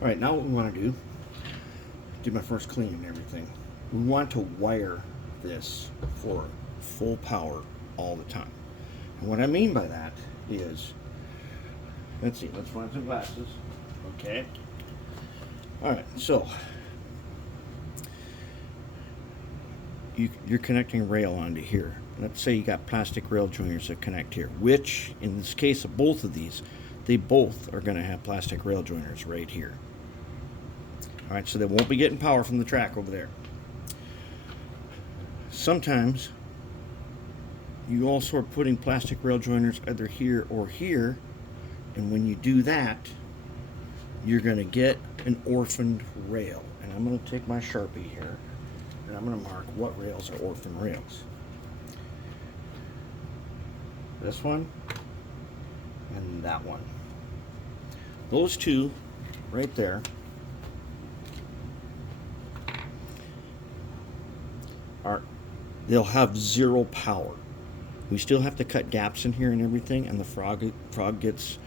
All right, now what we want to do my first clean and everything. We want to wire this for full power all the time. And what I mean by that is, let's see, let's find some glasses. Okay. All right, so you're connecting a rail onto here. Let's say you got plastic rail joiners that connect here, which in this case of both of these, they both are going to have plastic rail joiners right here. All right, so they won't be getting power from the track over there. Sometimes you also are putting plastic rail joiners either here or here, and when you do that, you're going to get an orphaned rail. And I'm going to take my Sharpie here, and I'm going to mark what rails are orphaned rails. This one and that one. Those two right there they'll have zero power. We still have to cut gaps in here and everything, and the frog gets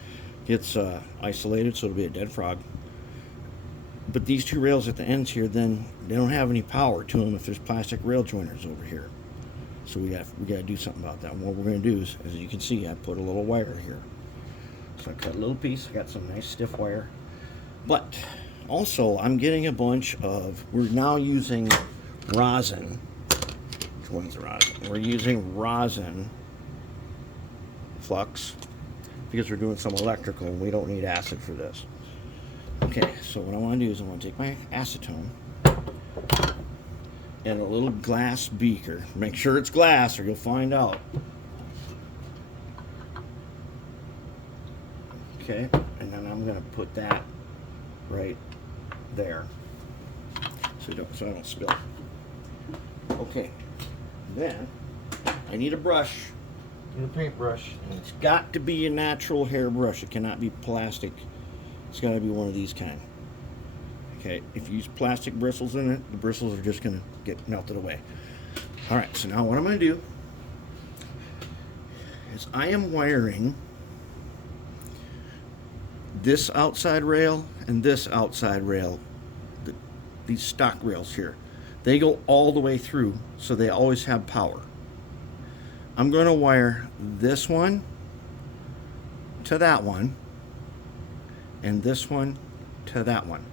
isolated, so it'll be a dead frog. But these two rails at the ends here, then they don't have any power to them if there's plastic rail joiners over here. So we got to do something about that. And what we're going to do is, as you can see, I put a little wire here. So I cut a little piece. I got some nice stiff wire. But also, I'm getting a bunch of. We're now using rosin. Which one's rosin? We're using rosin flux because we're doing some electrical and we don't need acid for this. Okay, so what I want to do is I want to take my acetone and a little glass beaker. Make sure it's glass or you'll find out. Okay, and then I'm going to put that right there so I don't spill. Okay, then I need a brush. I need a paintbrush, and it's got to be a natural hair brush. It cannot be plastic. It's got to be one of these kind. Okay, if you use plastic bristles in it, the bristles are just going to get melted away. All right, so now what I'm going to do is I am wiring this outside rail and this outside rail, these stock rails here. They go all the way through, so they always have power. I'm going to wire this one to that one and this one to that one.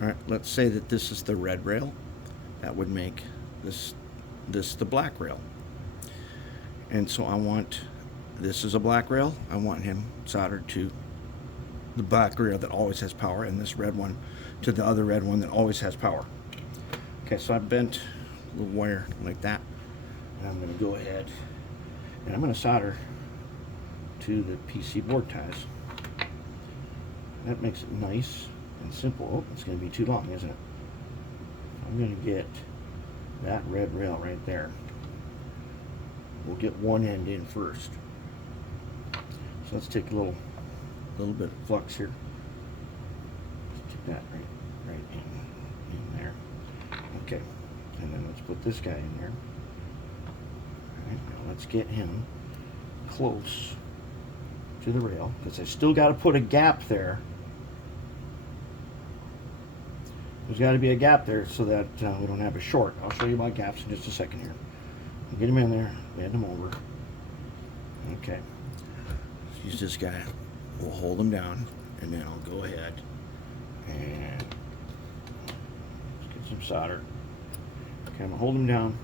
All right, let's say that this is the red rail. That would make this the black rail. And so I want, this is a black rail. I want him soldered to the black rail that always has power, and this red one to the other red one that always has power. Okay, so I bent the wire like that, and I'm going to go ahead and I'm going to solder to the PC board ties. That makes it nice and simple. Oh, it's going to be too long, isn't it? I'm going to get that red rail right there. We'll get one end in first. So let's take a little bit of flux here. Let's take that right in there. Okay, and then let's put this guy in there. All right, now let's get him close to the rail, because I still got to put a gap there. There's got to be a gap there so that we don't have a short. I'll show you about gaps in just a second here. We'll get him in there, bend him over. Okay, let's use this guy. We'll hold him down, and then I'll go ahead and let's get some solder. Okay, I'm gonna hold him down,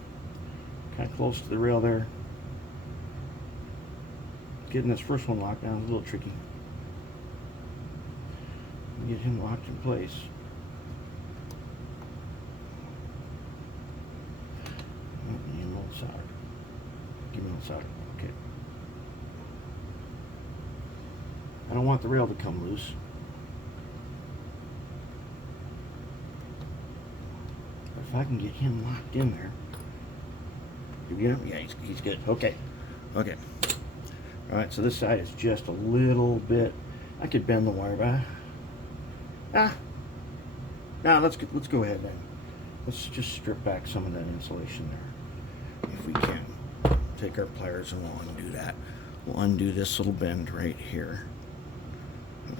kind of close to the rail there. Getting this first one locked down is a little tricky. Get him locked in place. Need a little solder. Give me a little solder. Okay. I don't want the rail to come loose. But if I can get him locked in there. Did you get him? Yeah, he's good. Okay. Okay. Alright, so this side is just a little bit. I could bend the wire back. Now let's go ahead then. Let's just strip back some of that insulation there, if we can. Take our pliers and we'll undo that. We'll undo this little bend right here.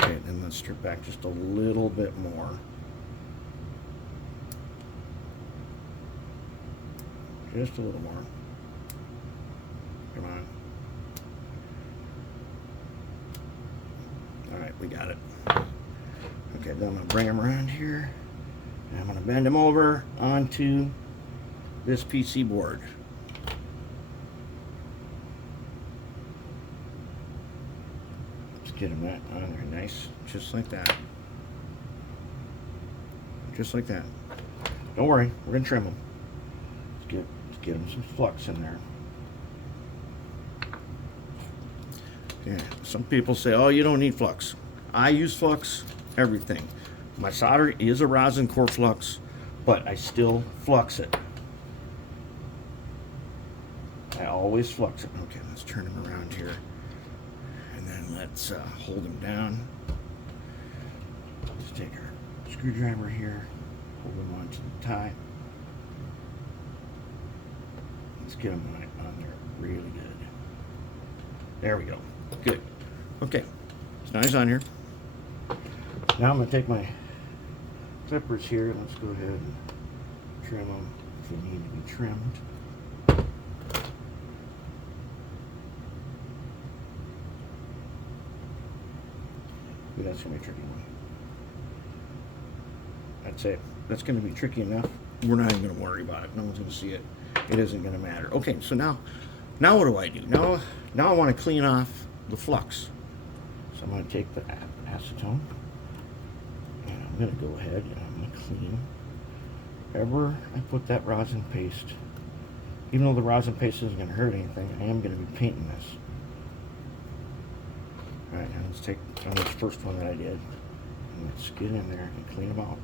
Okay, then let's strip back just a little bit more. Just a little more. Come on. All right, we got it. Okay, then I'm gonna bring them around here, and I'm gonna bend them over onto this PC board. Let's get them on there, nice, just like that. Just like that. Don't worry, we're gonna trim them. Let's get them some flux in there. Yeah, some people say, oh, you don't need flux. I use flux, everything. My solder is a rosin core flux, but I still flux it. I always flux it. Okay, let's turn them around here. And then let's hold them down. Let's take our screwdriver here, hold them onto the tie. Let's get them on there really good. There we go. Good. Okay. So now he's on here. Now I'm going to take my clippers here. Let's go ahead and trim them if they need to be trimmed. Ooh, that's going to be a tricky one. That's it. That's going to be tricky enough. We're not even going to worry about it. No one's going to see it. It isn't going to matter. Okay, so now what do I do? Now I want to clean off the flux. So I'm going to take the acetone, and I'm going to go ahead and I'm going to clean. Wherever I put that rosin paste, even though the rosin paste isn't going to hurt anything, I am going to be painting this. All right, now let's take on this first one that I did, and let's get in there and clean them out.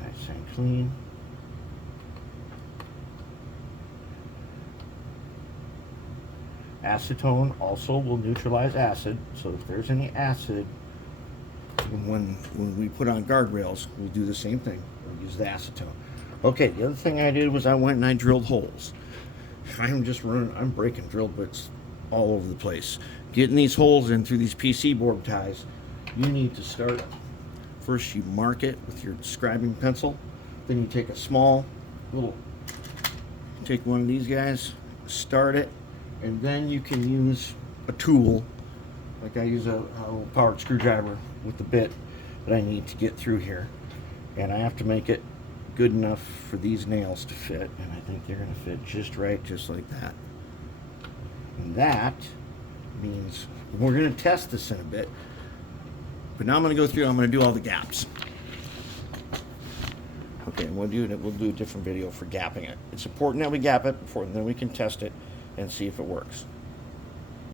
Nice and clean. Acetone also will neutralize acid, so if there's any acid, when we put on guardrails, we'll do the same thing. We'll use the acetone. Okay, the other thing I did was I went and I drilled holes. I'm breaking drill bits all over the place. Getting these holes in through these PC board ties, you need to start, first you mark it with your scribing pencil, then you take a small little, take one of these guys, start it, and then you can use a tool, like I use a powered screwdriver with the bit that I need to get through here. And I have to make it good enough for these nails to fit, and I think they're going to fit just right, just like that. And that means we're going to test this in a bit, but now I'm going to go through, I'm going to do all the gaps. Okay, and we'll do a different video for gapping it. It's important that we gap it before, then we can test it and see if it works.